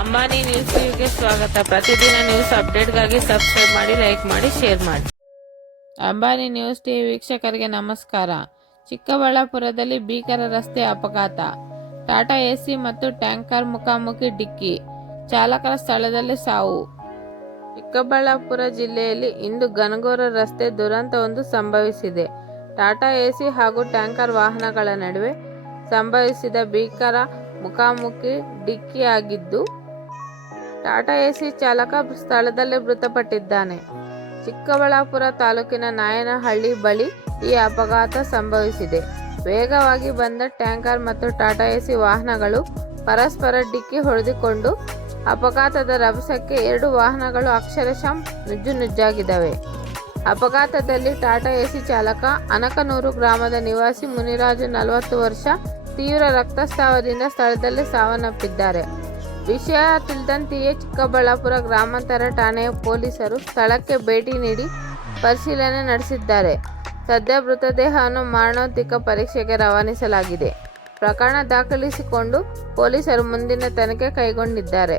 Ambani news ಟಿವಿಗೆ ಸ್ವಾಗತ. ಪ್ರತಿದಿನ ನ್ಯೂಸ್ ಅಪ್ಡೇಟ್ಗಾಗಿ ಸಬ್ಸ್ಕ್ರೈಬ್ ಮಾಡಿ, ಲೈಕ್ ಮಾಡಿ, ಶೇರ್ ಮಾಡಿ. ಅಂಬಾನಿ ನ್ಯೂಸ್ ಟಿವಿ ವೀಕ್ಷಕರಿಗೆ ನಮಸ್ಕಾರ. ಚಿಕ್ಕಬಳ್ಳಾಪುರದಲ್ಲಿ ಭೀಕರ ರಸ್ತೆ ಅಪಘಾತ. ಟಾಟಾ ಎಸಿ ಮತ್ತು ಟ್ಯಾಂಕರ್ ಮುಖಾಮುಖಿ ಡಿಕ್ಕಿ. ಚಾಲಕರ ಸ್ಥಳದಲ್ಲಿ ಸಾವು. ಚಿಕ್ಕಬಳ್ಳಾಪುರ ಜಿಲ್ಲೆಯಲ್ಲಿ ಇಂದು ಗನಗೋರ ರಸ್ತೆ ದುರಂತವೊಂದು ಸಂಭವಿಸಿದೆ. ಟಾಟಾ ಎಸಿ ಹಾಗೂ ಟ್ಯಾಂಕರ್ ವಾಹನಗಳ ನಡುವೆ ಸಂಭವಿಸಿದ ಭೀಕರ ಮುಖಾಮುಖಿ ಡಿಕ್ಕಿಯಾಗಿದ್ದು ಟಾಟಾ ಎಸಿ ಚಾಲಕ ಸ್ಥಳದಲ್ಲೇ ಮೃತಪಟ್ಟಿದ್ದಾನೆ. ಚಿಕ್ಕಬಳ್ಳಾಪುರ ತಾಲೂಕಿನ ನಾಯನಹಳ್ಳಿ ಬಳಿ ಈ ಅಪಘಾತ ಸಂಭವಿಸಿದೆ. ವೇಗವಾಗಿ ಬಂದ ಟ್ಯಾಂಕರ್ ಮತ್ತು ಟಾಟಾ ಎಸಿ ವಾಹನಗಳು ಪರಸ್ಪರ ಡಿಕ್ಕಿ ಹೊಡೆದುಕೊಂಡು ಅಪಘಾತದ ರಭಸಕ್ಕೆ ಎರಡು ವಾಹನಗಳು ಅಕ್ಷರಶಃ ನುಜ್ಜು ನುಜ್ಜಾಗಿದ್ದಾವೆ. ಅಪಘಾತದಲ್ಲಿ ಟಾಟಾ ಎಸಿ ಚಾಲಕ ಅನಕನೂರು ಗ್ರಾಮದ ನಿವಾಸಿ ಮುನಿರಾಜು ನಲವತ್ತು ವರ್ಷ ತೀವ್ರ ರಕ್ತಸ್ರಾವದಿಂದ ಸ್ಥಳದಲ್ಲಿ ಸಾವನ್ನಪ್ಪಿದ್ದಾರೆ. ವಿಷಯ ತಿಳಿದಂತೆಯೇ ಚಿಕ್ಕಬಳ್ಳಾಪುರ ಗ್ರಾಮಾಂತರ ಠಾಣೆಯ ಪೊಲೀಸರು ಸ್ಥಳಕ್ಕೆ ಭೇಟಿ ನೀಡಿ ಪರಿಶೀಲನೆ ನಡೆಸಿದ್ದಾರೆ. ಸದ್ಯ ಮೃತದೇಹವನ್ನು ಮರಣೋತ್ತಿಕ ಪರೀಕ್ಷೆಗೆ ರವಾನಿಸಲಾಗಿದೆ. ಪ್ರಕರಣ ದಾಖಲಿಸಿಕೊಂಡು ಪೊಲೀಸರು ಮುಂದಿನ ತನಿಖೆ ಕೈಗೊಂಡಿದ್ದಾರೆ.